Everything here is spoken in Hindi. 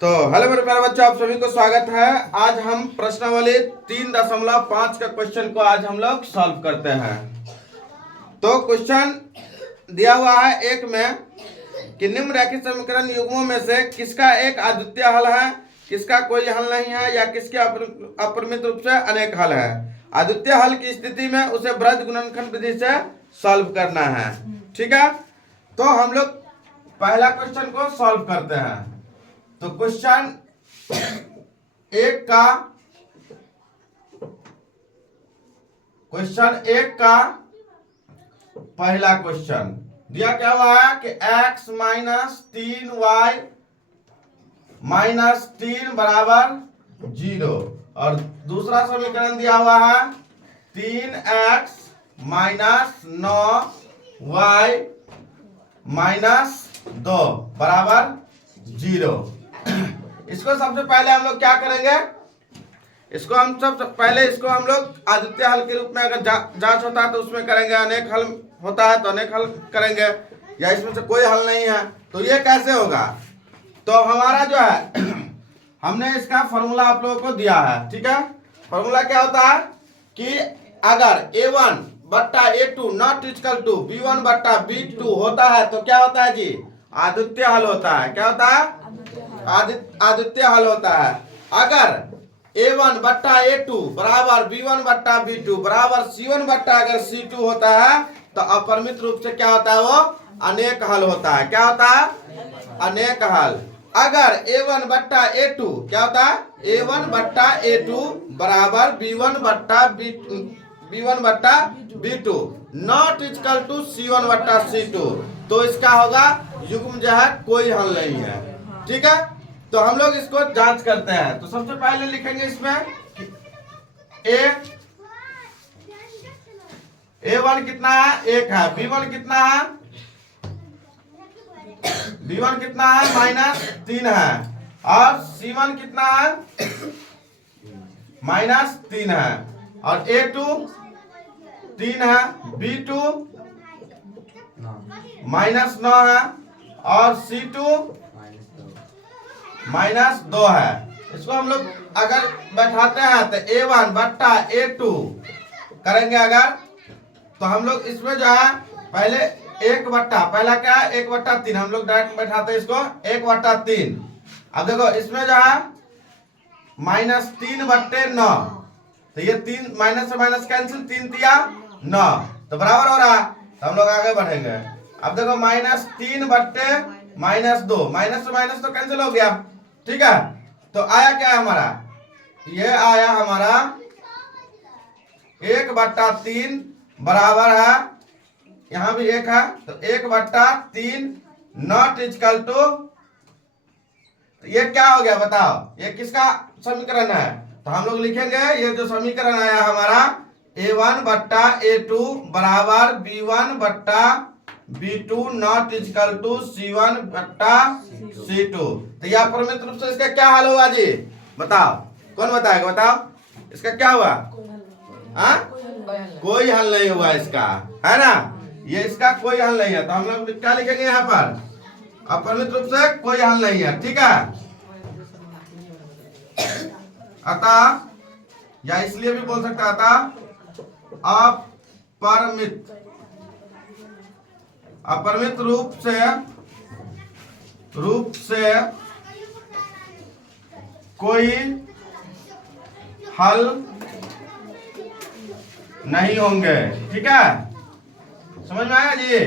तो हेलो मेरे प्यारे बच्चों, आप सभी को स्वागत है। आज हम प्रश्नावली 3.5 का क्वेश्चन को आज हम लोग सॉल्व करते हैं। तो क्वेश्चन दिया हुआ है एक में कि निम्नलिखित समीकरण युग्मों में से किसका एक अद्वितीय हल है, किसका कोई हल नहीं है, या किसके अपरिमित रूप से अनेक हल है। अद्वितीय हल की स्थिति में उसे वृत्त गुणनखंड विधि से सॉल्व करना है। ठीक है, तो हम लोग पहला क्वेश्चन को सॉल्व करते हैं। तो क्वेश्चन एक का पहला क्वेश्चन दिया क्या हुआ है कि x माइनस 3y माइनस 3 बराबर 0, और दूसरा समीकरण दिया हुआ है 3x माइनस 9y माइनस 2 बराबर 0। इसको सबसे पहले हम लोग क्या करेंगे, इसको हम सबसे पहले इसको हम लोग अद्वितीय हल के रूप में, अगर जांच होता है तो उसमें करेंगे, अनेक हल होता है तो अनेक हल करेंगे, या इसमें से कोई हल नहीं है तो ये कैसे होगा। तो हमारा जो है हमने इसका फॉर्मूला आप लोगों को दिया है। ठीक है, फॉर्मूला क्या होता है कि अगर a1 बट्टा a2 not equal to b1 बट्टा b2 होता है तो क्या होता है जी, अद्वितीय हल होता है। क्या होता है, अद्वितीय हल होता है। अगर a1 बट्टा a2 बराबर b1 बट्टा b2 बराबर c1 बट्टा अगर c2 होता है तो अपरिमित रूप से क्या होता है, वो अनेक हल होता है। क्या होता है, अनेक हल। अगर a1 बट्टा a2 क्या होता है, a1 बट्टा a2 बराबर b1 बट्टा b2 not equal to c1 बट्टा c2, तो इसका होगा युग्म जो है कोई हल नहीं है। ठीक है, तो हम लोग इसको जांच करते हैं। तो सबसे पहले लिखेंगे इसमें a1 कितना है, 1 है। b1 कितना है, b1 कितना है, माइनस 3 है। और c1 कितना है, माइनस 3 है। और a2 3 है, b2 माइनस 9 है, और c2 माइनस 2 है। इसको हम लोग अगर बैठाते हैं तो a1 बट्टा a2 करेंगे अगर, तो हम लोग इसमें जो है पहले एक बट्टा, पहला क्या है 1/3, हम लोग डायरेक्ट बैठाते हैं इसको 1/3। अब देखो इसमें जो है माइनस 3/9, तो ये 3 माइनस से माइनस कैंसिल, 3 तिया 9, तो बराबर हो रहा है। तो हम लोग आगे बढ़ेंगे। अब देखो माइनस 3/-2, माइनस से माइनस तो कैंसिल हो गया। ठीक है, तो आया क्या है हमारा, ये आया हमारा 1/3 बराबर है, यहां भी 1 है तो 1/3 नॉट इक्वल टू, ये क्या हो गया बताओ, ये किसका समीकरण है। तो हम लोग लिखेंगे ये जो समीकरण आया हमारा a1 बट्टा a2 बराबर b1 बट्टा b2 not equal to c1 बट्टा c2। तो यह अपरिमित रूप से इसका क्या हल हुआ जी, बताओ, कौन बताएगा, बताओ इसका क्या हुआ। हाँ, कोई हल नहीं हुआ इसका, है ना, ये इसका कोई हल नहीं है। तो हम लोग क्या लिखेंगे यहाँ पर, अपरिमित रूप से कोई हल नहीं है। ठीक है, अतः, या इसलिए भी बोल सकता था अपरिमित रूप से कोई हल नहीं होंगे। ठीक है, समझ में आया जी।